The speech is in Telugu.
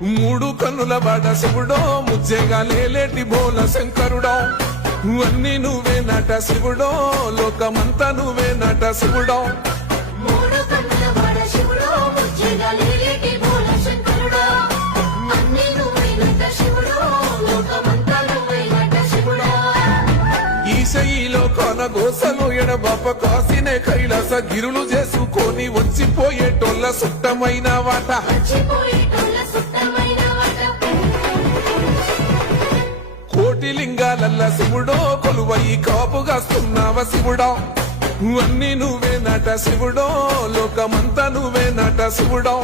మూడు కన్నుల బాట శివుడో ముజ్జేగా లేలేటి బోల శంకరుడో అన్ని నువ్వే నట శివుడో లోకమంతా నువ్వే నట శివుడో ఈశయిలో కొన గోసలు ఎడబాప కాసినే కైలాస గిరులు చేసుకొని వచ్చిపోయేటోళ్ళ సుట్టమైన వాట కోటి లింగాలల్ల శివుడో కొలువై కాపుగాస్తున్నావ శివుడో అన్ని నువ్వే నట శివుడో లోకమంతా నువ్వే నట శివుడో